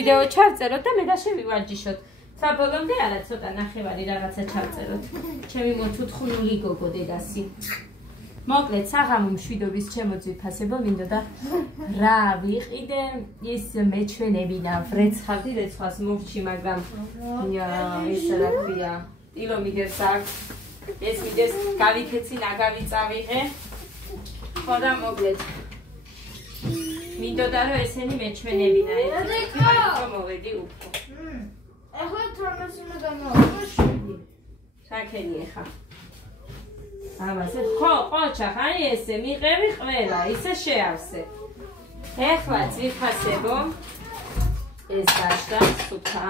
ვიდეო ჩავწეროთ და მე და შევივარჯიშოთ. საბოლოომდე არა ცოტა ნახევარი რაღაცა ჩავწეროთ. ჩემი მოთუთხნული გოგო დედასი. მოკლედ საღამო მშვიდობის ჩემო ძვირფასებო მინდოდა რა ვიყიდე ის მეჩვენებინა ვრეცხავდი რეცხვას მოვჩი მაგრამ ეს რა ქვია ტილო მიდერს აქვს ეს მიდერს გავიქეცი ნაგავი წავიღე ხო და მოკლედ მინდოდა რომ ესენი მეჩვენებინა ერთი მოვედი უფრო ახლა 18 უნდა გამოვიდე 7 საკენი ხა ამაზე ხო ყოჩახ აი ესე მიყევი ყველა ისე შეავსე ეხლა ძირფასებო ეს გაშდა სუფთა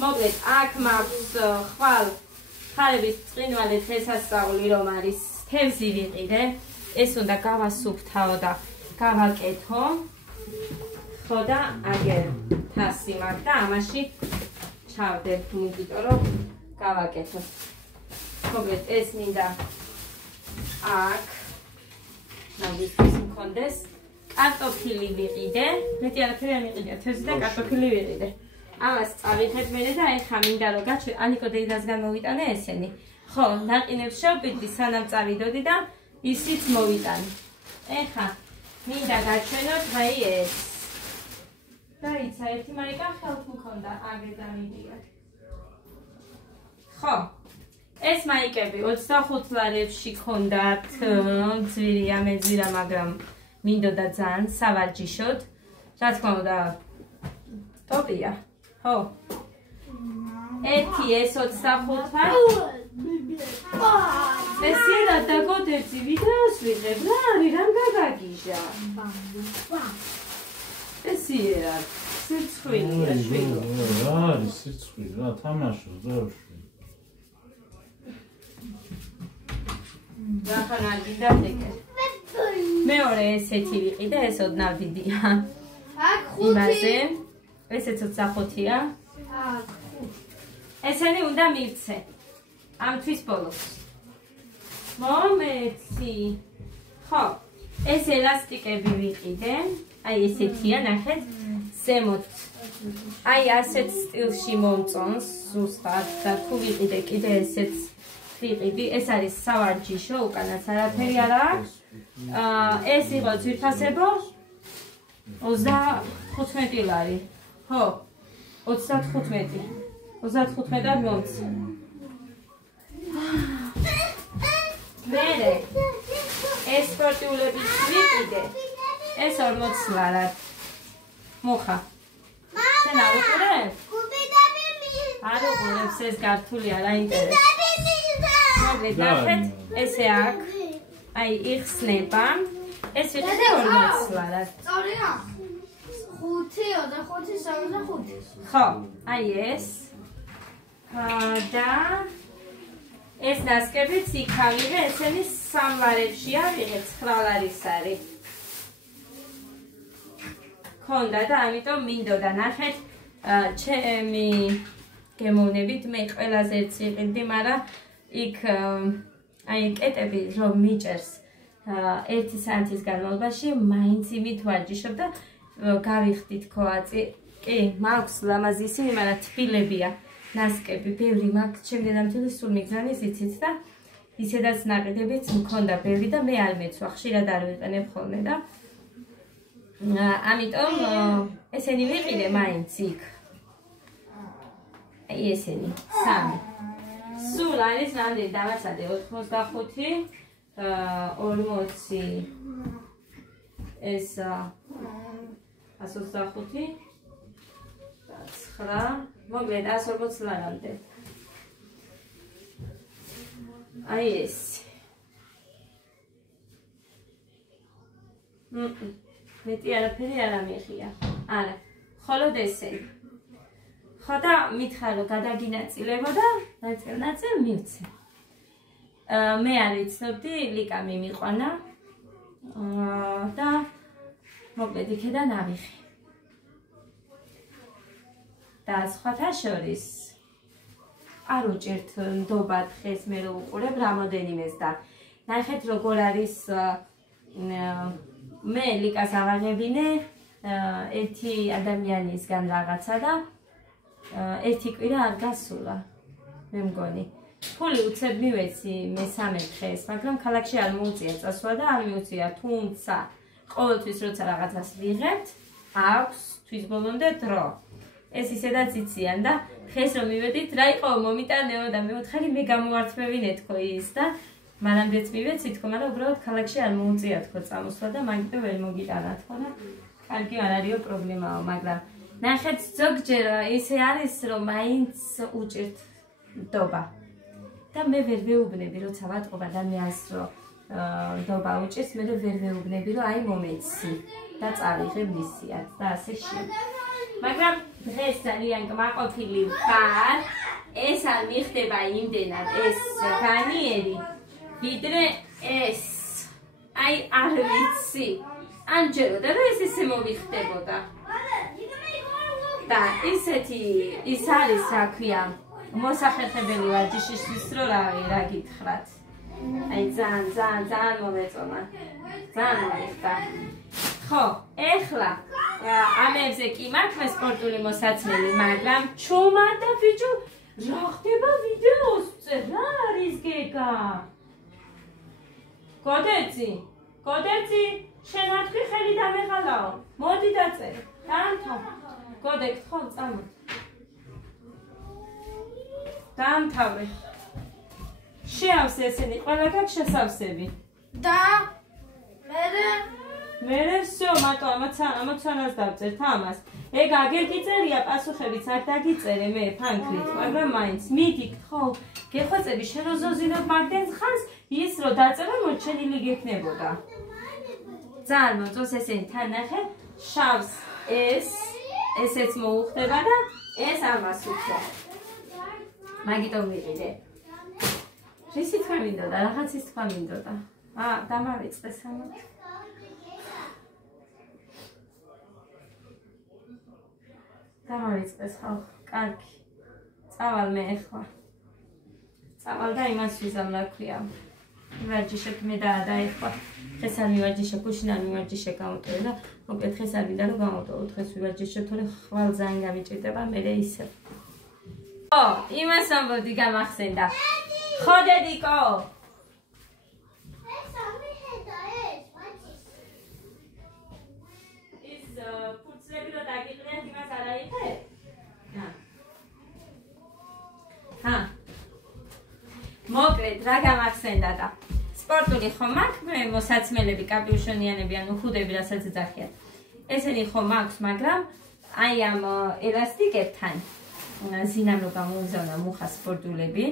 მოკლედ აქ მაქვს ხვალ ხარების წინვალე თესასწაული რომ არის თევზი ვიყიდე ეს უნდა გავასუფთავო და გავაკეთო ხო და აგერ თასი მაქვს და ამაში ჩავდებ იმიტომ რომ გავაკეთო მოკლედ ეს მინდა აქ ნავისთვის მქონდეს კარტოფილი ვიყიდე მეტი არაფერი არ მიყიდე თევზი და კარტოფილი ვიყიდე ამას წავიღებ მე და ეხა მინდა რომ გაჩვე ანიკო დედასგან მოვიტანე ესენი ხო ნაყინებს შევპიტდი სანამ წავიდოდი და ისიც მოვიტანე ეხა მინდა გაჩვენოთ აი ეს დაიცა ერთი მარიკა ხელთ მქონდა აგე დამიდია ხო ეს მაიკები 25 ლარებში ქონდათ ძვირია მეძვირა მაგრამ მინდოდა ძალიან სავარჯიშოდ რა თქმა უნდა ტოპია ხო ერთი ეს 25 ესე რა დაგოდეცი ვიდეოს ვიღებ რა არის რამ გაგაგიჟა ესე რა სიცხვილია შვიდო რა არის სიცხვილი რა თამაშობს და რახან არ გიდადეკე მეორე ესეთი ვიყიდე ეს ოდნავ დიდია აქ 5 იმაზე ესეც 25-ია აქ ესენი უნდა მივცე ამ თვის ბოლოს მომეცი ხო ეს ელასტიკები ვიყიდე აი ესეთია ნახეთ ზემოთ აი ასეთ სტილში მომწონს ზუსტად და თუ ვიყიდე კიდე ესეც ვიყიდი ეს არის სავარჯიშო უკანაც არაფერი არ აქვს ეს იყო ძვირფასებო 35 ლარი ხო 35-ად მომცე მერე ეს სპორტიულების ვიყიდე ეს 40 ლარად მოხა შენ არ უყურებ? არ უყურებს ეს გართული არ აინტერესებს მოკლედ ნახეთ ესე აქ აი იხსნება ეს ვიყიდე 40 ლარად სწორია 5-25 ხო აი ეს და ეს ნასკებიც იქავიღე ესენი 3 ლარებში ავიღე 9 ლარის არის ქონდა და ამიტომ მინდოდა ნახეთ ჩემი გემოვნებით მე ყველაზე ერთს ვიყიდი მაგრამ იქ აი კეტები რომ მიჭერს 1 საათის განმავლობაში მაინც იმით ვარჯიშობ და გავიხდით ქოაწი კი მაქვს ლამაზი ისინი მაგრამ თბილებია ნასკები ბევრი მაქვს ჩემი დედამთილი სულ მიგზანის იცით და ისედაც ნაყიდებიც მქონდა ბევრი და მე არ მეცვა ხშირად არ ვიყენებ ხოლმე და ამიტომ ესენი ვიყიდე მაინც იქ აი ესენი 3 სულ არის რამდენი დავაცადე 85 40 ეს 125 9 მოკლედ 140 ლარამდე აი ეს მეტი არაფერი არ ამიღია არა ხოლოდ ესენი ხო და მითხრა რომ გადაგინაწილებო და ნაწილ მივცე მე არ ვიცნობდი ლიკა მიმიყვანა და მოკლედ იქედან ავიღე და სხვათა შორის არ უჭერთ ნდობა დღეს მე რო უყურებ რამოდენიმეს და ნახეთ როგორ არის მე ლიკას ავაღებინე ერთი ადამიანისგან რაღაცა და ერთი კვირა არ გასულა. მე მგონი. ფული უცებ მივეცი მესამე დღეს, მაგრამ ქალაქში არ მოუწია წასვლა და არ მიუწია, თუმცა ყოველთვის როცა რაღაცას ვიღებთ, აქვს თვის ბოლომდე დრო. ეს ისედაც იციან და დღეს რომ მივედით, რა იყო მომიტანეო და მე ვთხარი მე გამოვართმევინე თქო ის და მანამდეც მივეცი თქო, მაგრამ უბრალოდ ქალაქში არ მოუწია თქო წამოსვლა და მაგიტო ვერ მოგიტანა თქო და კარგი არ არისო პრობლემაო, მაგრამ ნახეთ ზოგჯერ ისე არის რომ მაინც უჭირთ ნდობა. და მე ვერ ვეუბნები, როცა ვატყობ ადამიანს რომ ნდობა უჭირს, მე ვერ ვეუბნები რომ აი მომეცი და წავიღე მისიათ და ასე შევ. მაგრამ დღეს ძალიან კმაყოფილი ვარ. ეს არ მიხდება იმდენად ეს განიერი, ვიდრე ეს. აი არ ვიცი. ანჯელოდა და ეს ისე მომიხდებოდა. და ისეთი ის არის რა ქვია მოსახერხებელი ვარჯიშისთვის რომ რა გითხრათ. აი ძალიან მომეწონა. ძალიან მომიხდა. ხო, ეხლა ამებზე კი მაქვს სპორტული მოსაცმელი, მაგრამ ჩუმა და ბიჭო რა ხდება ვიდეოს წერ რა არის გეგა? გოდეცი, შენ არ თქვი ხელი დამეღალაო. მოდი დაწერე. დაამთავრე. გოდექ ხო წამო. დაამთავრე. შეავსე ესენი ყველა გაქვს შესავსები. და მერე всё, მარტო ამოცანას დავწერთ ამას. ეგ აგერ გიწერია პასუხებიც არ დაგიწერე მე ფანქრით, მაგრამ მაინც მიდი ხო, გეხვეწები შენ რო ზოზინებ მაგდენს ხანს, ის რო დაწერა მოჩენილი გექნებოდა. ძალიან მოწონს ესენი თან ნახე, შავს ესეც მოუხდება და ეს ამას უფრო. მაგიტო მიყიდე. რისი თქვა მინდოდა, რაღაცის თქვა მინდოდა. დამავიწყეს ამათ. დამავიწყეს ხო, კარგი. წავალ მე ახლა. წავალ და იმას ვიზამ რა ქვია. მივარჯიშებ მე და ეხლა. დღეს არ მივარჯიშებ, გუშინ არ მივარჯიშე გამოტოვე და მოკლედ დღეს არ მინდა რომ გამოტოვო, დღეს ვივარჯიშებ, თორე ხვალ ძალიან გამიჭირდება მერე ისე. ო, იმას ამბობდი გამახსენდა. ხო დედიკო. ეს ამიხედა ეს, მაჩის. ის ფურცლები რო დაგიყრიათ იმას არ აიღე? ჰა. მოკლედ რა გამახსენდა და სპორტული ხომ მაქვს მე მოსაცმელები, კაპიუშონიანები, ანუ ხუდები რასაც ეძახიან. ესენი ხომ მაქვს, მაგრამ აი ამ ელასტიკებთან ზინამ რო გამოუგზავნა მუხა სპორტულები,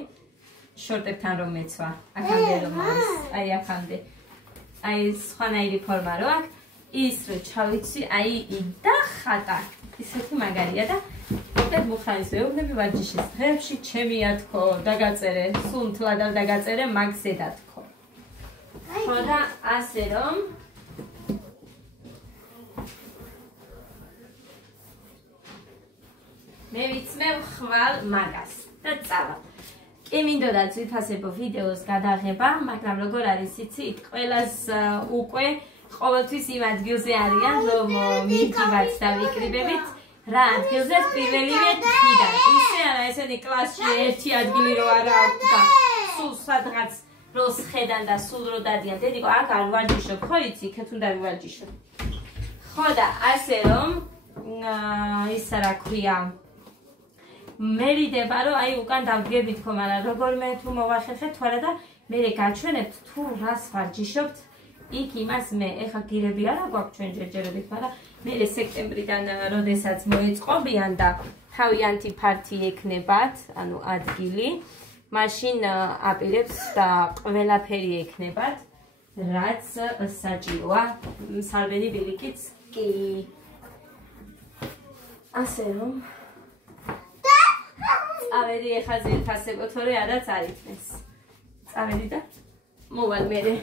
შორტებთან რომ მეცვა, აქამდე რომ არის, აი აქამდე. აი სხვანაირი ფორმა რო აქვს, ის რო ჩავიცი, აი და ხატა. ისეთი მაგარია და მოკლედ მუხაის ვეუბნები ვარჯიშის დღეებში, ჩემია თქო, დაგაწერე, სულ მთლად არ დაგაწერე, მაგ ზედა თქო. ხო და ასე რომ მე ვიცმევ ხვალ მაგას და წავალ. კი მინდოდა ძვირფასებო ვიდეოს გადაღება, მაგრამ როგორ არის იცით, ყველას უკვე ყოველთვის იმ ადგილზე არიან, რომ მივდივართ და ვიკრიბებით რა ადგილზე პირველივე დღიდან. ისე არა ესენი კლასში ერთი ადგილი რო არა აქვს და სულ სადღაც როს ხედან და სულ რო დადიან. დედიკო, აქ არ ვარჯიშობ, ხო იცი, იქეთ უნდა ვივარჯიშო. ხო და ასე რომ ისა რა ქვია მერიდება რომ აი უკან დავდგებით ხო, მაგრამ როგორმე თუ მოვახერხეთ თორე და მე გაჩვენებთ თუ რას ვარჯიშობთ იქ იმას მე ეხა გირები არა გვაქვს ჩვენ ჯერჯერობით, მაგრამ მე სექტემბრიდან როდესაც მოეწყობიან და თავიანთი ფართი ექნებათ, ანუ ადგილი, მაშინ აპირებს და ყველაფერი ექნებათ, რაც საჭიროა, სარბენი ბილიკიც კი. ასე რომ წავედი ეხლა ძირფასებო, თორე არაც არ იქნეს. წავედი და მოვალ მერე.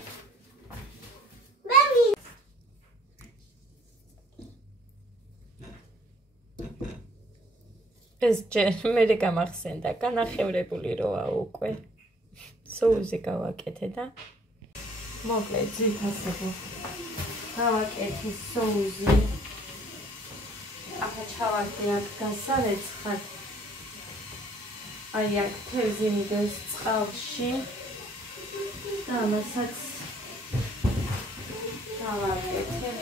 ეს ჯერ მერე გამახსენდა, განახევრებული როა უკვე. სოუზი გავაკეთე და მოკლედ ძირფასებო. გავაკეთე სოუზი. ახლა ჩავარდი აქ გასავეცხად. აი აქ თევზი მიდევს წყალში. და ამასაც დავავეთებ.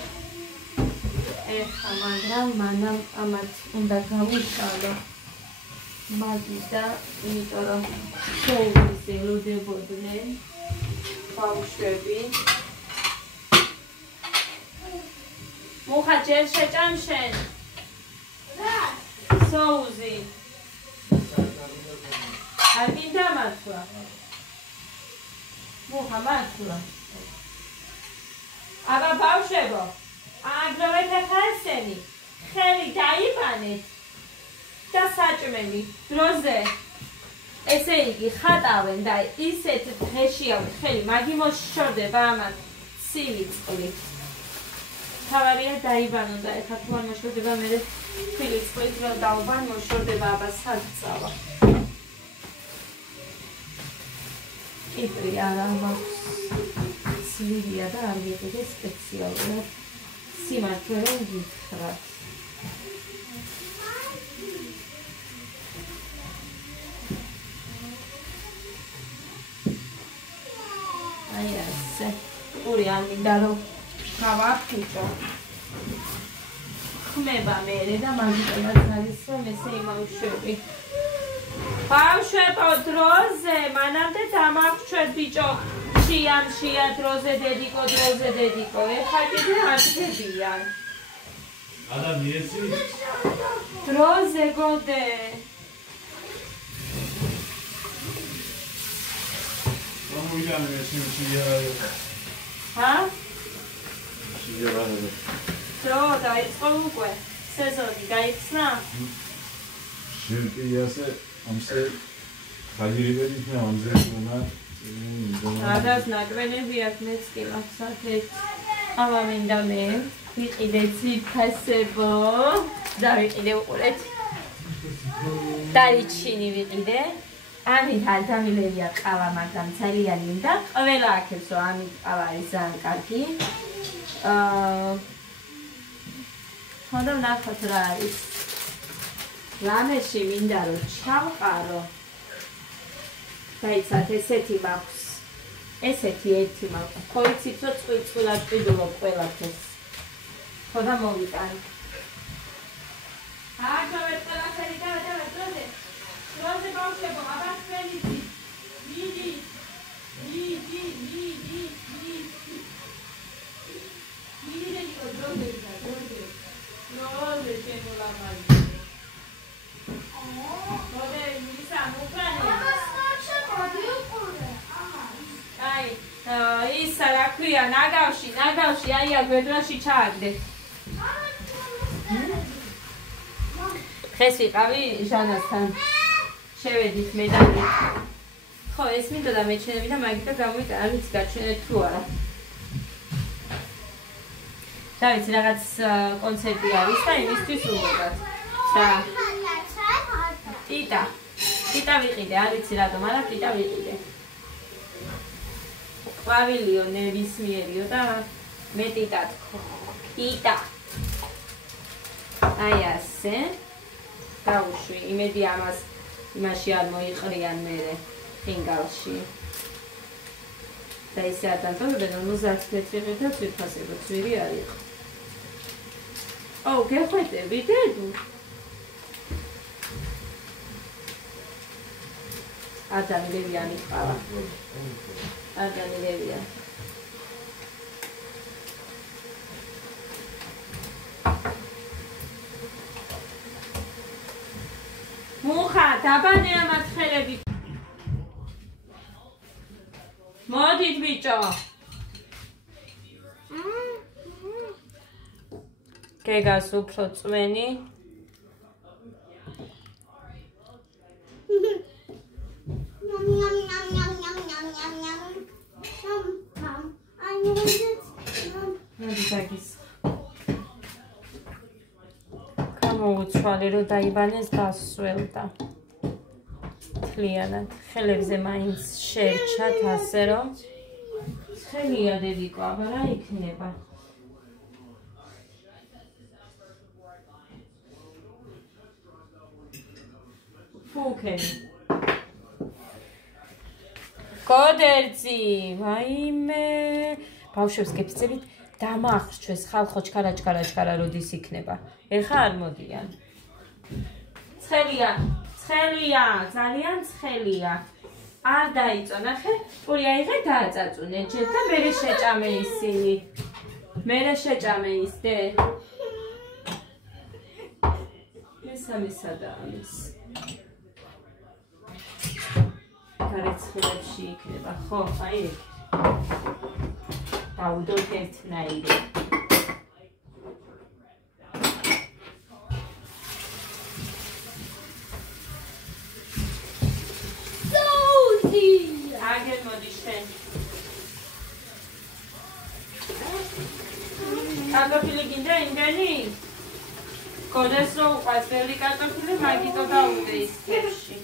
ეხლა მაგრამ მანამ ამათ უნდა გავუშალო. მაგიდა, იმიტომ რომ სოუსს ელოდებოდნენ ბავშვები. მუხა ჯერ შეჭამ შენ. რა? სოუსი. არ მინდა მართლა. მუხა მართლა. აბა ბავშვებო, აგროვეთ ახლა ესენი. ხელი დაიბანეთ. და საჭმელი დროზე ესე იგი ხატავენ და ისეთ დღეშიავთ ხელი მაგი მოშორდება ამან ცივი წყლით. თავარია დაიბანონ და ეხლა თუ არ მოშორდება მე ცივი წყლით რომ დაუბან მოშორდება აბა საწავა. იტრი არა მაქვს ცივია და არ ვიყიდე სპეციალურად სიმართლე რომ გითხრათ. აი ასე. პური არ მინდა რომ გავაფუჭო. ხმება მერე და მაგიტომაც არის რომ ესე იმავშვები. ბავშვებო დროზე, მანამდე დამაგვჩვეთ ბიჭო. შია დროზე დედიკო. ეხლა კიდე არ დგებიან. ადამიესი? დროზე გოდე. ჰა? დრო დაიწყო უკვე. სეზონი გაიხსნა? შემპიასე ამსე ხალირიბედით მე ამზე უნდა ადას ნაკრენები აქ მეც კი მაქვს ეს. ამა მინდა მე ვიყიდე ციფასებო. დავიყიდე უყურეთ. დაიჩინი ვიყიდე. ამით ადამიანებია ყავა, მაგრამ ძალიან მინდა. ყველა აქებს რომ ამით ყავა არის ძალიან კარგი. ხოდა ნახოთ რა არის. რამეში მინდა რომ ჩავყარო. დაიცათ ესეთი მაქვს. ესეთი ერთი მაქვს. ხო იცით რომ წყვილად ყიდულობ ყველაფერს. ხოდა მოვიტან. აგავეთ ყველაფერი და დროზე. დროზე ბავშვებო, აბა თქვენიცი. მიდი. მიდიდენიკო დროზე. დროზე შემოლამალი. მოდე მისა მუქრანი. აი, ისა რა ქვია, ნაგავში, აი აქ ვედრაში ჩააგდე. დღეს ვიყავი ჟანასთან. შევედით მე და მე. ხო, ეს მინდოდა მეჩვენები და მაგითო გამოვიდა, არ ვიცი გაჩვენეთ თუ არა. დავიცი რაღაც კონცერტი არის და იმისთვის უნდათ. და ტიტა ვიყიდე, არ ვიცი რატომ, არა ტიტა ვიყიდე. ყვავილიო ნებისმიერიო და მე ტიტა თქო. ტიტა. აი ასე. გავუშვი, იმედი იმაში არ მოიყრიან მერე ფინგალში. და ისე არ დამტოვებენ, 50 მეტრი და ცვიფასებო ცვირი არ იყო. ო, გეხვედები, დედუ? ადამილებიანი ყავა. ადამილებიან. მუხა, დაბანე ამათ ხელები. მოდით ბიჭო. გეგას უფრო წვენი. გამოუცვალე რომ დაიბანეს დასველდა. თლიანად ხელებზე მაინც შერჩათ ასე რომ ხელია დედიკო, აბა რა იქნება? ფუქენი. გოდერძი, ვაიმე. ბავშვებს გეფიცებით დამაახშვეს ხალხო ჩქარა როდის იქნება. ეხა არ მოდიან. ცხელია, ძალიან ცხელია. არ დაიწონა ხე, პური აიღე დააწაწუნე ჯერ და მერე შეჭამე ისინი. მერე შეჭამე ის დე. მესამესადა ამის. გარეცხლებში იქნება, ხო, აი ეგ. დავუდოთ ერთნაირი. აგერ მოდი შენ. კარტოფილი გინდა იმდენი? გოდეს რო უყვას ბევრი კარტოფილი, მაგიტო დაუდე ის თებში.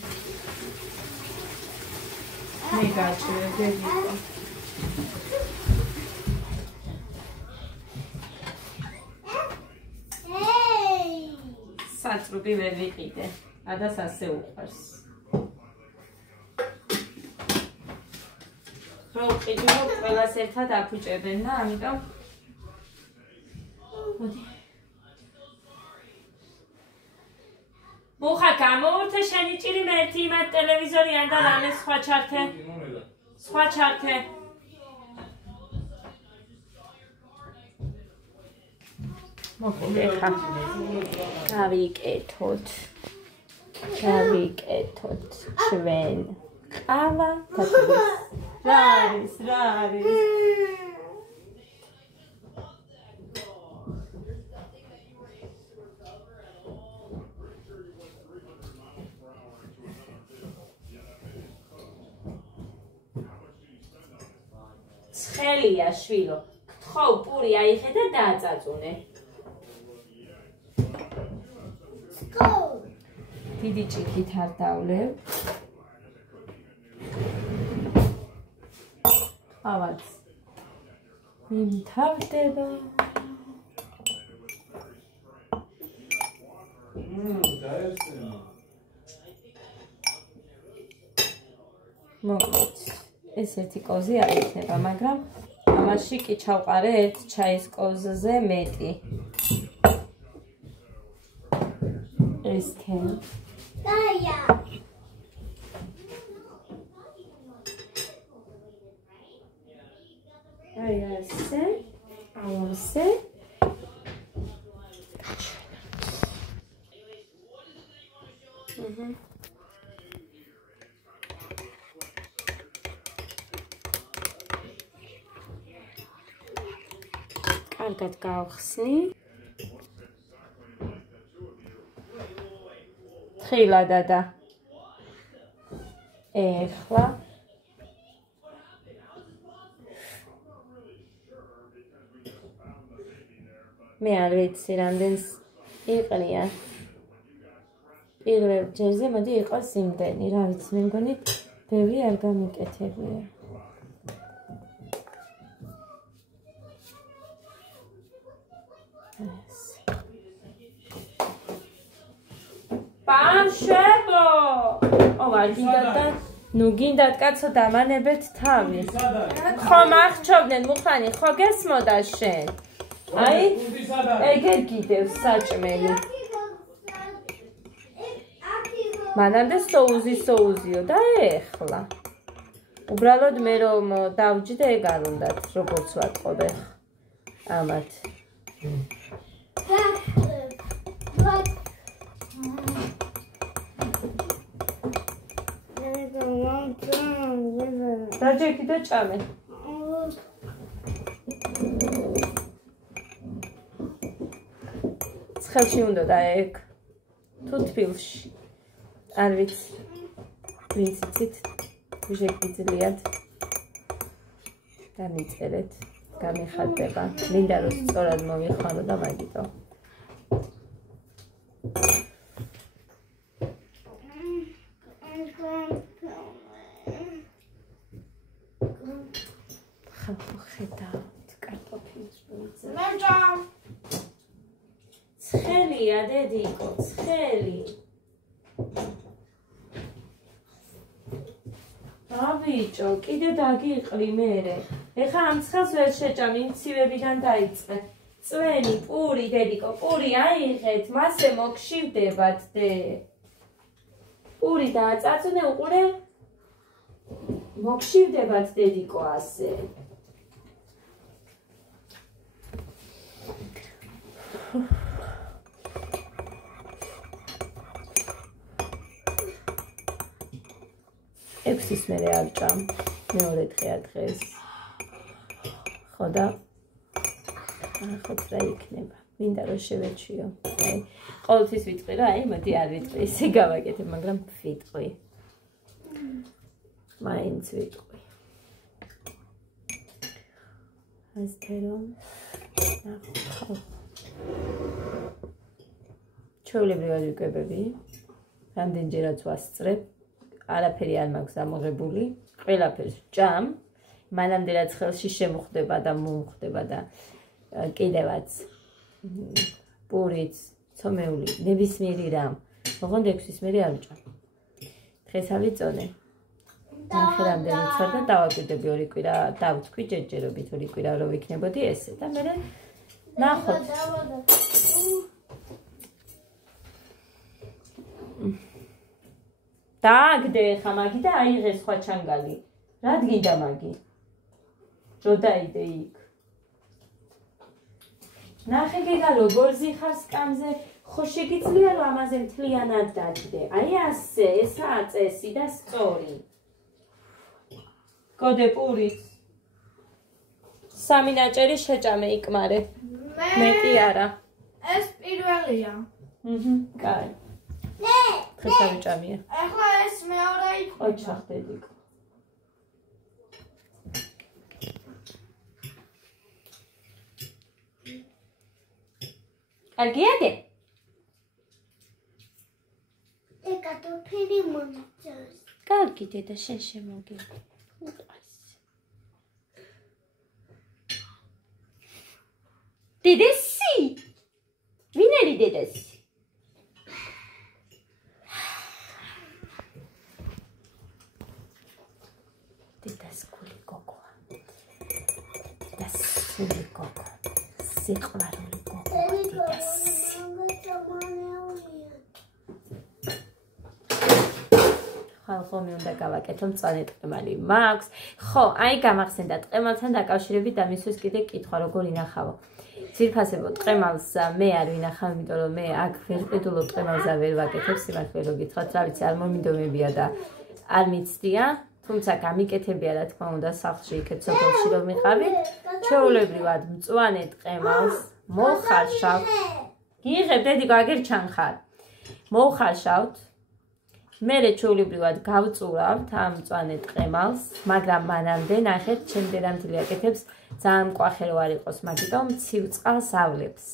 მე გაჭირე, გეგიკო. საწრუპი ვერ ვიყიდე. ადას ასე უყვარს. რო ყიდულო ყველას ერთად აფუჭებენ და ამიტომ მოდი. მუხა გამოურთე შენი ჭირი მერტი იმათ ტელევიზორიან და რამე სხვა ჩართე. სხვა ჩართე. მოგეხა. გავიკეთოთ ჩვენ ყავა და რა არის ცხელია შვილო გთხოვ პური აიღე და დააწაწუნე დიდი ჭიქით არ დავლევ ავაც მიმთავრდება მოკლედ ეს ერთი კოზი არ იქნება მაგრამ ამაში კი ჩავყარე ერთ ჩაის კოზზე მეტი ეს თემ დაია აი ასე ასე კარგად გავხსნი თხილა დადა ეხლა მე არ ვიცი რამდენს იყრია პირველ ჯერზე მოდი იყოს იმდენი რა ვიცი მე მგონი ბევრი არ გამიკეთებია ბავშვებო ვარ გინდათ და ნუ გინდათ კაცო დამანებეთ თავი ხო მახჩობდნენ მუხანი ხო გესმოდა შენ აი ეგერ გიდევს საჭმელი მანამდე სოუზიო და ეხლა უბრალოდ მე რომ დავჯდე ეგ არ უნდათ როგორც ვატყობე ამათ დაჯექი და ჭამე ცხელში უნდა და ეგ თუ თბილში არ ვიცი ვინც იცით შეგვიძლიათ დამიწერეთ გამიხარდება მინდა რომ სწორად მოვიხარო და მაგითო ხედავთ კარტოფილს ცხელია დედიკო ცხელი ბიჭო, კიდე დაგიყრი მერე. ეხა ამ ცხელს ვერ შეჭამ, იმ ცივებიდან დაიწყე. წვენი, პური, დედიკო, პური აიღეთ, მასე მოგშივდებათ, დე. პური დააწაწუნე, უყურე? მოგშივდებათ, დედიკო, ასე. ექვსის მერე არ ჭამ, მეორე დღეა დღეს. ხო და ახოთ რა იქნება, მინდა რომ შევეჩვიო. ყოველთვის ვიტყვი რა, მოდი არ ვიტყვი, ისე გავაკეთებ, მაგრამ ვიტყვი. მაინც ვიტყვი. ასე რომ ახო. ჩვეულებრივად ვიკვებები, რამდენჯერაც ვასწრებ. არაფერი არ მაქვს ამოღებული, ყველაფერს ჭამ, მანამდე რაც ხელში შემოხდება და მომხდება და კიდევაც პურიც, ცომეული, ნებისმიერი რამ, ოღონდ 6-ის მერე არ ვჭამ. დღეს ავიწონე. ნახე რამდენი ვცვარ და დავაკვირდები 2 კვირა, დავთქვი ჯერჯერობით 2 კვირა რომ ვიქნებოდი ესე და მერე ნახოთ. დააგდე ხა მაგი და აიღე სხვა ჩანგალი. რა დგინდა მაგი? რო დაიდე იქ. ნახე გეგა როგორ ზიხარ სკამზე, ხო შეგიძლია რომ ამაზე მთლიანად დადგდე. აი ასე, ესაა წესი და სწორი. გოდე პურიც. 3 ნაჭერი შეჭამე იკმარე. მეტი არა. ეს პირველია. კაი. ნე. დღეს ავიჭამია. ახლა ეს მეორე იქნება. ოჩახ დედიკო. კარგია დე? კარტოფილი მომწონს. კარგი დედა, შენ შემოგიყვი. დედესი? ვინ არის დედესი? დედას გული გოგოა. დედას გული გოგო. სიყვარული გოგოა დედესი. ხალხო მე უნდა გავაკეთო მწვანე ტყემალი მაქვს. ხო, აი გამახსენდა ტყემალთან დაკავშირებით და მისთვის კიდე კითხვა როგორ ინახავო. ძირფასებო ტყემალს მე არ ვინახავ, იმიტომ რომ მე აქ ვერ ყიდულო ტყემალს ვერ ვაკეთებ, სიმართლე რომ გითხრათ, რა ვიცი, არ მომინდომებია და არ მიცდია, თუმცა გამიკეთებია რა თქმა უნდა სახლში იქეთ სოფელში რომ მიყავი. ჩვეულებრივად მწვანე ტყემალს მოხარშავთ. გიღებ დედიკო, აგერ ჩანხარ. მოხარშავთ. მერე ჩვეულებრივად გავწურავთ ამ მწვანე ტყემალს, მაგრამ მანამდე ნახეთ, ჩემ დედამთილი აკეთებს ძალიან მკვახე რო არ იყოს, მაგიტომ ცივ წყალს ავლებს.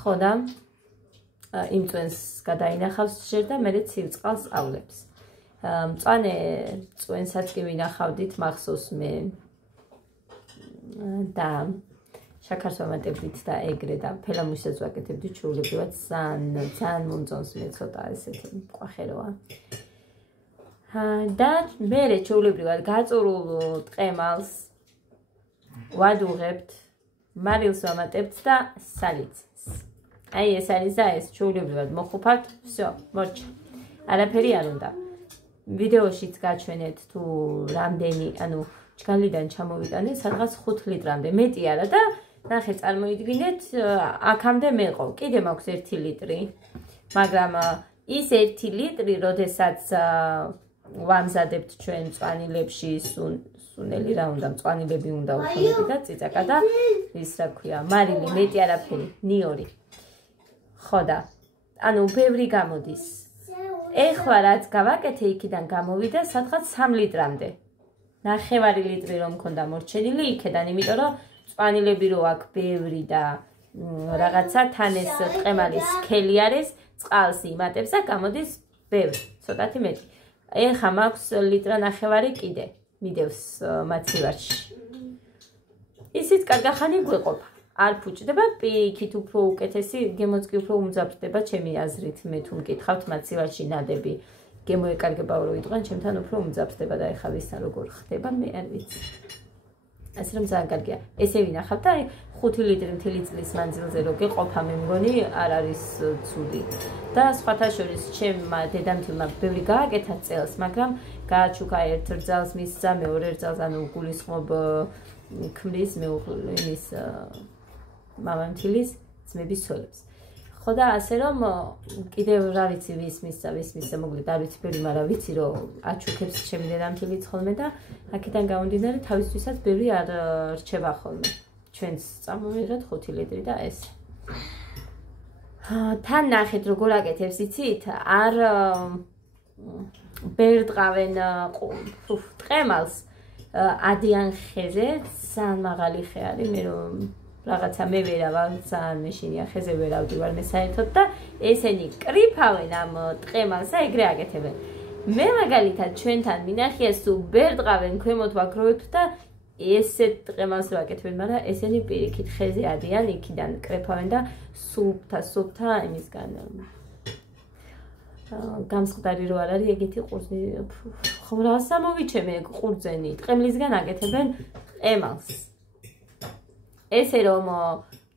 ხო და იმ წვენს გადაინახავს ჯერ და მერე ცივ წყალს ავლებს. მწვანე წვენსაც კი ვინახავდით მახსოვს მე და შაქარს ვამატებდით და ეგრე და ფელამუშსაც ვაკეთებდით ჩვეულებრივად ძალიან მომწონს მე ცოტა ესეთი მკვახე როა. და მერე ჩვეულებრივად გაწურულ ტყემალს ვადუღებთ, მარილს ვამატებთ და სალიცეს. აი ეს არის და ეს ჩვეულებრივად მოხუფავთ, всё, მორჩა. არაფერი არ უნდა. ვიდეოშიც გაჩვენეთ თუ რამდენი, ანუ ჯგალიდან ჩამოვიტანე სადღაც 5 ლიტრამდე, მეტი არა და ნახე წარმოიდგინეთ, აქამდე მეყო. კიდე მაქვს 1 ლიტრი, მაგრამ ის 1 ლიტრი, როდესაც ვამზადებთ ჩვენ მწვანილებში სუნელი რა უნდა, მწვანილები უნდა უხმები და წიწაკა და ის რა ქვია, მარილი, მეტი არაფერი, ნიორი. ხო და, ანუ ბევრი გამოდის. ეხლა რაც გავაკეთე, იქიდან გამოვიდა სადღაც 3 ლიტრამდე. 9 ლიტრი რომ მქონდა მორჩენილი იქედან, იმიტომ რომ მწვანილები რო აქ ბევრი და რაღაცა თან ეს ტყემალის სქელი არის, წყალს იმატებს და გამოდის ბევრი, ცოტათი მეტი. ეხლა მაქვს 1,5 ლიტრი კიდე მიდევს მაცივარში. ისიც კარგახანი გვეყოფა. არ ფუჭდება, პირიქით უფრო უკეთესი, გემოც კი უფრო უმძაფრდება ჩემი აზრით, მე თუ მკითხავთ მაცივარში ნადები გემოეკარგება რომ ვიტყვან, ჩემთან უფრო უმძაფრდება და ეხლა ვისთან როგორ ხდება, მე არ ვიცი. ასე რომ ძალიან კარგია. ესე ვინახავთ და 5 ლიტრი მთელი წლის მანძილზე რო გეყოფა, მე მგონი არ არის ცუდი. და სხვათა შორის ჩემმა დედამთილმა ბევრი გააკეთა წელს, მაგრამ გააჩუქა ერთ რძალს მისცა, მეორე რძალს, ანუ გულისხმობ ქმრის მეუღლის მამამთილის ძმების ცოლებს. ხო და ასე რომ კიდევ რა ვიცი ვის მისცა მოკლედ არ ვიცი ბევრი, მაგრამ ვიცი რომ აჩუქებს ჩემი დედამთილიც ხოლმე და აქედან გამომდინარე თავისთვისაც ბევრი არ რჩება ხოლმე. ჩვენც წამოვიღეთ 5 ლიტრი და ეს. თან ნახეთ როგორ აკეთებს იცით? არ ბერდყავენ ტყემალს ადიან ხეზე, ძალიან მაღალი ხე არის, მე რომ რაღაცა მე ვერავარ, ძალიან მეშინია ხეზე ვერავდივარ მე საერთოდ და ესენი კრიფავენ ამ ტყემალს და ეგრე აკეთებენ. მე მაგალითად ჩვენთან მინახია სულ ბერდყავენ ქვემოთ ვაგროვებთ და ესეთ ტყემალს რო აკეთებენ, მაგრამ ესენი პირიქით ხეზე ადიან, იქიდან კრიფავენ და სუფთა იმისგან გამსხდარი რო არ არის ეგეთი ყურძნი, ხომ რა სამოვიჩემე ეგ ყურძენი, ტყემლისგან აკეთებენ ტყემალს. ესე რომ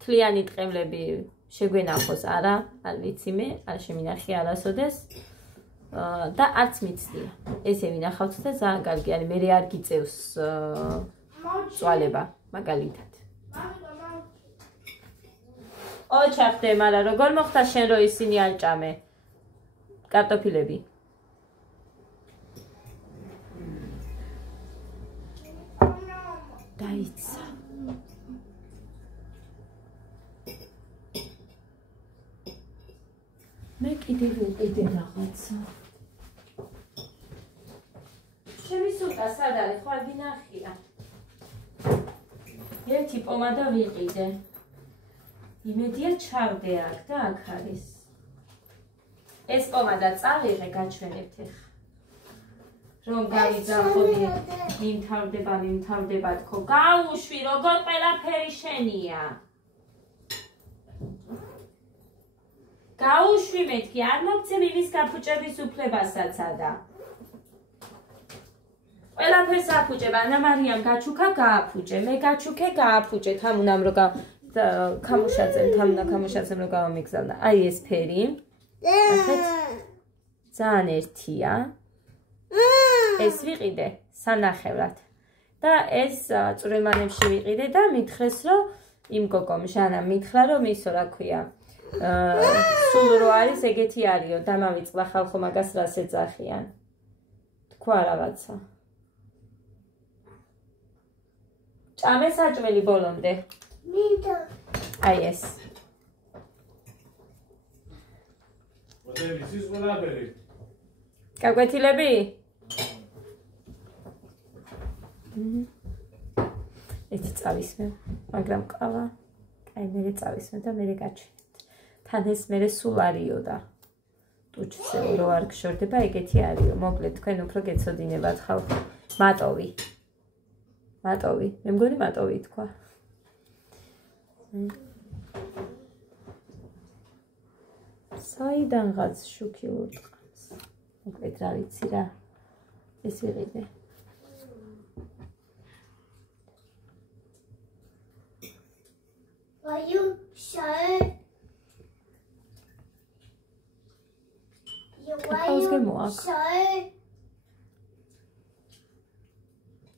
თლიანი ტყემლები შეგვენახოს არა, არ ვიცი მე, არ შემინახია არასოდეს და არც მიცდია. ესე ვინახავთ და ძალიან კარგი არის, მე არ გიწევს წვალება მაგალითად. ოჩახდე, მაგრამ როგორ მოხდა შენ რო ისინი არ ჭამე? კარტოფილები. დაიცა. მე კიდევ ვიყიდე რაღაცა. ჩემი სუკა სად არის? ხო არ გინახია. ერთი პომადა ვიყიდე. იმედია ჩავდე აქ და აქ არის. ეს პომადა წავიღე, გაჩვენებთ ეხლა. რომ გაიძახოდი, მიმთავრდება თქო. გაუშვი, როგორ ყველაფერი შენია. გაუშვი მეთქი, არ მოგცემ იმის გაფუჭების უფლებასაც და. ყველაფერს აფუჭებ, ანა მარიამ გაჩუქა, გააფუჭე, მე გაჩუქე, გააფუჭე, თამუნამ რო ქამუშაძემ რო გავამიგზავნა. აი ეს ფერი. ახეთ ძალიან ერთია. ეს ვიყიდე სანახევრად. და ეს წვრილმანებში ვიყიდე და მითხრეს რომ იმ გოგომ ჟანამ მითხრა რომ ისო რა ქვია. სულ რო არის ეგეთი არისო, დამავიწყდა ხალხო მაგას რას ეძახიან. თქვა რაღაცა. ჭამე საჭმელი ბოლომდე. მინდა. აი ეს. ის ყველაფერი. გაგვეთილები? ეს წავისმე, მაგრამ ყავა. აი მე წავისმე და მე გაჩვენებთ. თან ეს მე სულ არისო და ტუჩზე რო არ გშორდება, ეგეთი არისო. მოკლედ თქვენ უფრო გეცოდინებათ ხალხო. მატოვი. მე მგონი მატოვი თქვა. საიდანღაც შუქი ურტყამს. მოკლედ რა ვიცი რა. ეს ვიყიდე. Are you sure? კაკაოს გემოაკ.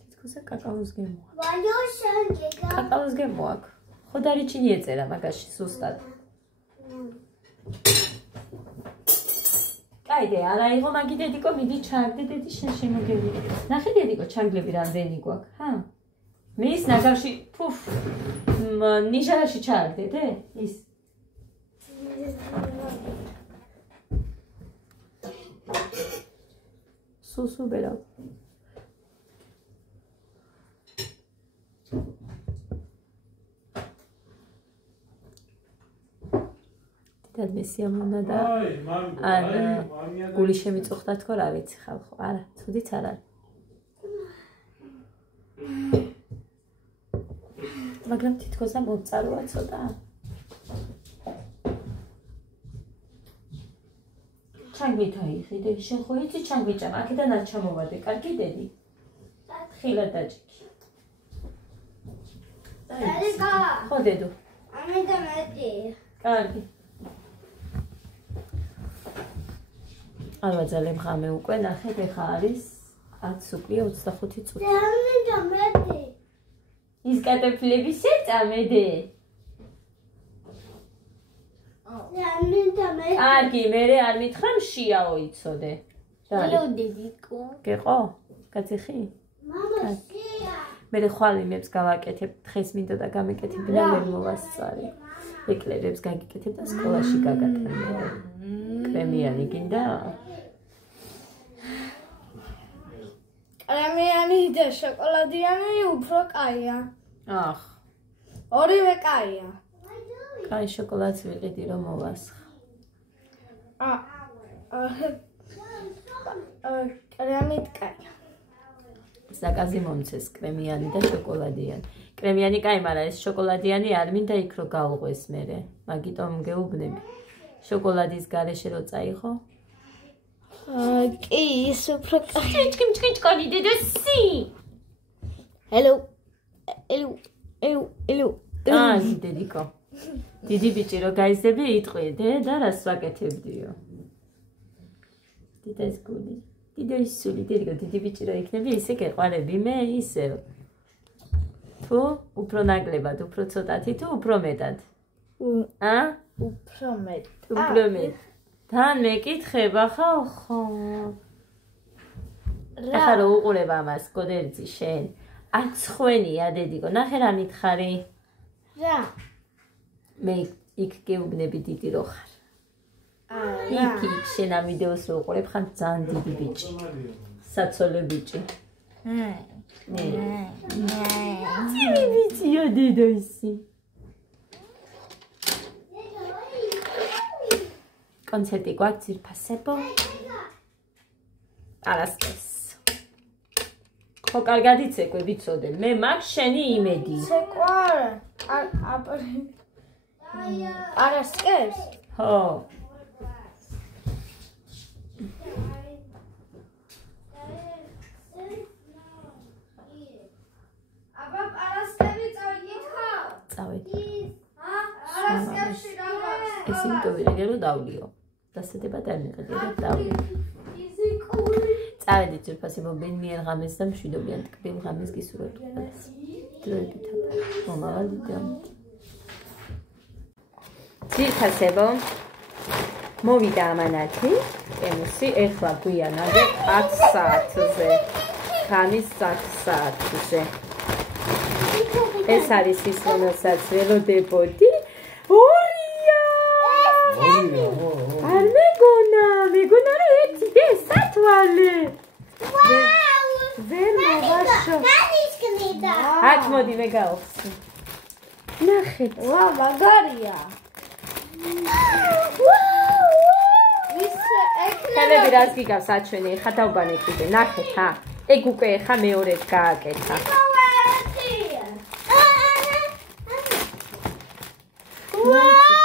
თითქოს კაკაოს გემოაკ. კაკაოს გემოაკ. ხო დარიჩინი ეწერა მაგაში სუსტად. კაიდე, არა იყო მაგი დედიკო, მიდი ჩაგდე დედი შენ შემოგევიდე. ნახე დედიკო, ჩანგლები რამდენი გვაქვს, ჰა? მე ის ნაგავში, ფუფ, ნიშაში ჩაგდე, ის. სუსუ ბერავ. და მესიამონა და ან გული შემიწუხდა თქო რა ვიცი ხალხო არა თუდიც არ არის მაგრამ თითქოს და მოწაროა ცოტა ჩანგით აიღიდე, შენ ხო იცი ჩანგიჭამ, აქედან არ ჩამოვადე, კარგი დედი? ხილად დაჭიქი. დედიკა. ხო დედო. ამიტომ მეტი. კარგი. არ ვაძალებ ღამე უკვე, ნახეთ, ეხა არის 10 უკვე 25 წუთი. ამიტომ მეტი. ის კარტოფილები შეწამე დე. ამიტომ მეტი. კარგი, მე არ მითხრა მშიაო იცოდე. დედიკო. გეყო? გაწიხი? მამა სია. მე ხვალიმებს გავაკეთებ, დღეს მინდოდა გამეკეთებინა ვერ მოვასწარი. ეკლერებს გაგიკეთებ და სკოლაში გაგატანე. კრემიანი გინდა? კრემიანი და შოკოლადიანი უფრო კაია. ახ, ორივე კაია. კაი შოკოლადს ვიყიდი რომ მოვასხა. კრემით კაია. საკაზი მომცეს კრემიანი და შოკოლადიანი. კრემიანი კაი, მაგრამ ეს შოკოლადიანი არ მინდა იქ რო გაუღვეს მერე. მაგიტომ გეუბნები. შოკოლადის გარეშე რო წაიღო? კი, ის უფრო კაია. ჭკიჭკიჭკონი დედასი. Hello. Hello. აი, დედიკო. დიდი ბიჭი რო გაიზრდები იტყვიდე და რას ვაკეთებდიო? დიდას გული. დიდი ისული, დედიკო, დიდი ბიჭი რო იქნები, ისე გეყვარები მე ისევ. თუ უფრო ნაკლებად, უფრო ცოტათი თუ უფრო მეტად? უფრო მეტ. უფრო მეტ. თან მეკითხება ხო? ახლა რო უყურებ ამას, გოდერძი შენ. აცხვენია დედიკო, ნახე რა მითხარი? რა? მე იქ გეუბნები დიდი რო ხარ. რა? იქ შენ ამ ვიდეოს რო უყურებ ხან ძალიან დიდი ბიჭი. საცოლე ბიჭი. ძილი ბიჭია დედა ისი. კონცერტი გვაქვს ძირფასებო. არასდროს. ხო კარგად იცეკვე ვიცოდე, მე მაქვს შენი იმედი. ცეკვარ. არასკერს? ხო. აბა არასკერი წავიკითხო? წავედი. არასკერში რა ვარ? ეს იმიტომ ვიღე რომ დავლიო. დასადება დამიყიდე და დავლიო. ფიზიკური. წავედი ძირფასებო ბენმიან ღამეს და მშვიდობიან ტკბილ ღამეს გისურვებთ. დროებით აბა. მომავალი და ძირფასებო მოვიდა ამანათი, ემუსი ეხლა გვიანაზე 10 საათზე. ღამის 10 საათზე. ეს არის ის, რომელსაც ველოდებოდი. ორია! არ მეგონა რომ ერთი და სათვალე. ვერ მოვაშო. აქ მოდი მე გავხსნი. ნახეთ. ვა, მაგარია. ხელები რას გიგავს აჩვენე, ხა დავბანე კიდე, ნახეთ ჰა. ეგ უკვე ხა მეორედ გააკეთა.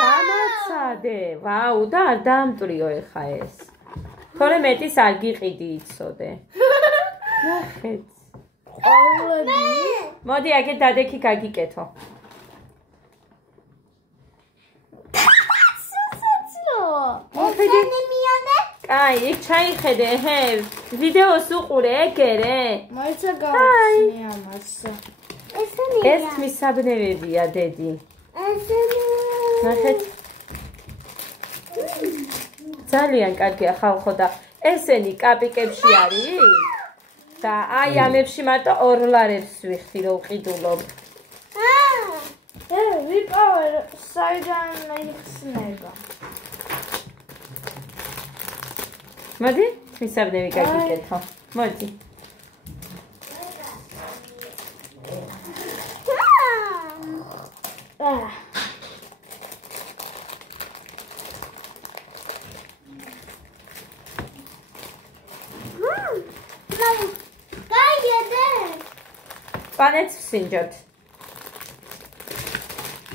დამაცადე. ვაუ, და არ დაამტვრიო ეხა ეს. თორე მეტის არ გიყიდი იცოდე. ნახეთ. მოდი აქეთ დადექი გაგიკეთო. კაი, იქ ჩაიხედე, ჰე, ვიდეოს უყურე, ეგერე. მოიცა გავხსნი ამას. ეს მისაბნევებია, დედი. ნახეთ. ძალიან კარგია ხალხო და ესენი კაპიკებში არის. და აი ამებში მარტო ორლარებს ვიხდი რომ ვყიდულობ. ვიპოვე საიდან იხსნება. მოდი, მისაბნევი გაგიკეთო. მოდი. პანეთს ვსინჯოთ.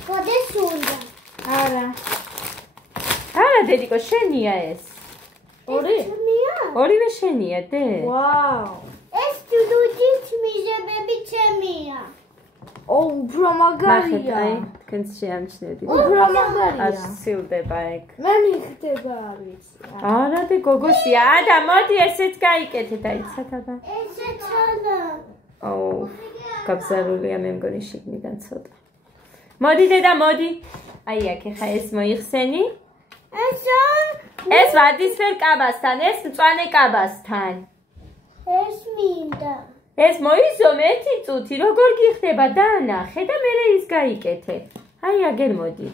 გოდეს უნდა. არა. არა, დედიკო, შენია ეს. ორი? ორივე შენია, დე. ვაუ. ეს დუდუჯის მიზებები ჩემია. უფრო მაგარია. აი, თქვენც შეამჩნევთ. უფრო მაგარია. ასილდება ეგ. მე მიხდება არის. არა, დე გოგოსია. ადა, მოდი ესეც გაიკეთე და იცათ აბა. ესე ჩანა. აუ, გაბზარულია მე მგონი შიგნიდან ცოტა. მოდი დედა, მოდი. აი, აქ ხა ეს მოიხსენი. ეს ვარდისფერ კაბასთან, ეს მწვანე კაბასთან. ეს მინდა. ეს მოიზო მეტი წუთი, როგორ გიხდება დაანახე და მე ის გაიკეთე. აი, აგერ მოდი.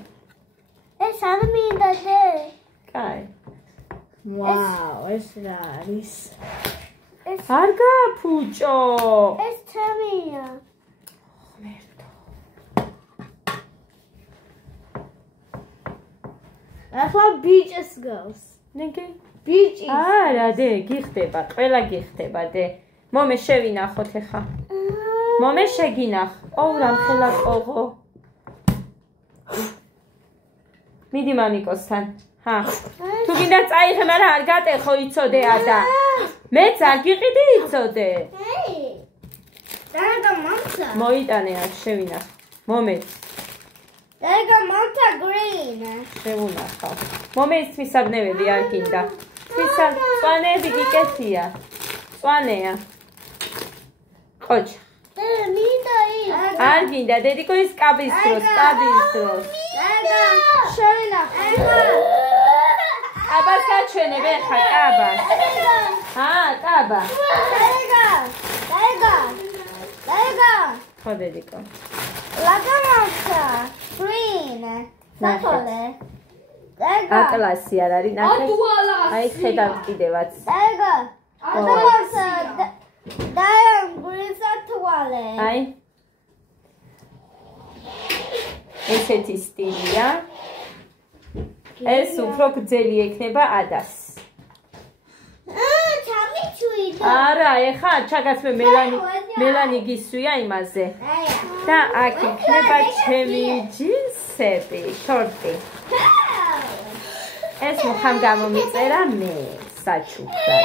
ეს არ მინდა დე. კაი. ვაუ, ეს რა არის? არ გაფუჭო. ეს ჩემია. ახლა ბიჭს გავს. ნიგე? ბიჭი. არა, დე, გიხდება, ყველა გიხდება, დე. მომე შევინახოთ ეხა. მომე შეგინახ. ოუ, რამხელა ყოღო. მიდი მამიკოსთან. ჰა. თუ გინდა წაიღე, მაგრამ არ გატეხო იცოდე ადა. მეც არ გიყიდი იცოდე. დაგა მომცა. მოიტანე აქ შევინახ. მომეც. დაგა მომცა გრინ. შევუნახავ. მომეც თვისაბნეველი არ გინდა. მწვანეები გიკეთია. მწვანეა. ყოჩა. დე მინდა ის. არ გინდა, დედიკო ის კაბის დროს, კაბის დროს. დაგა შევინახე. კაბას გაჩვენებ ეხა, კაბას. ჰა, კაბა. დაგა. ხო, დედიკო. ლაგა მომცა. გრინ. ნახე. დაგა. ატლასი არ არის, ნახე. აი, ხედავთ კიდევაც. დაგა. ატლასი. დაგა გრინსა თვალე. აი. ესეთი სტილია. ეს უფრო გრძელი ექნება ადას. ჩამიჩვიდა. არა, ეხა ჩაგაცმე მელანი გისვია იმაზე. და აქ იქნება ჩემი ჯინსები, შორტი. ეს მოხამ გამომიწერა მე საჩუქრად.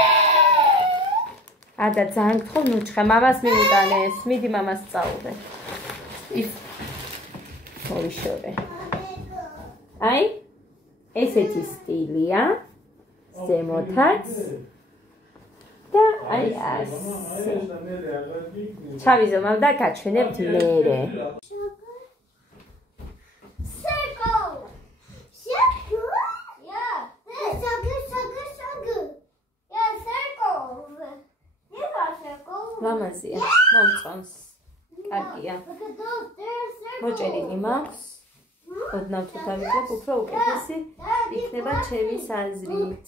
ადა ძალიან გთხოვ ნუჩხა, მამას მიუტანე ეს, მიდი მამას წაუღე. მოვიშორე. აი, ესეთი სტილია, ზემოთაც. და აი ასე. ჩავიზომავ და გაჩვენებთ მერე. ლამაზია, მომწონს. კარგია. მოჭერილი მაქვს. ოდნავ თუ დავიკლებ, უფრო უკეთესი იქნება ჩემი აზრით.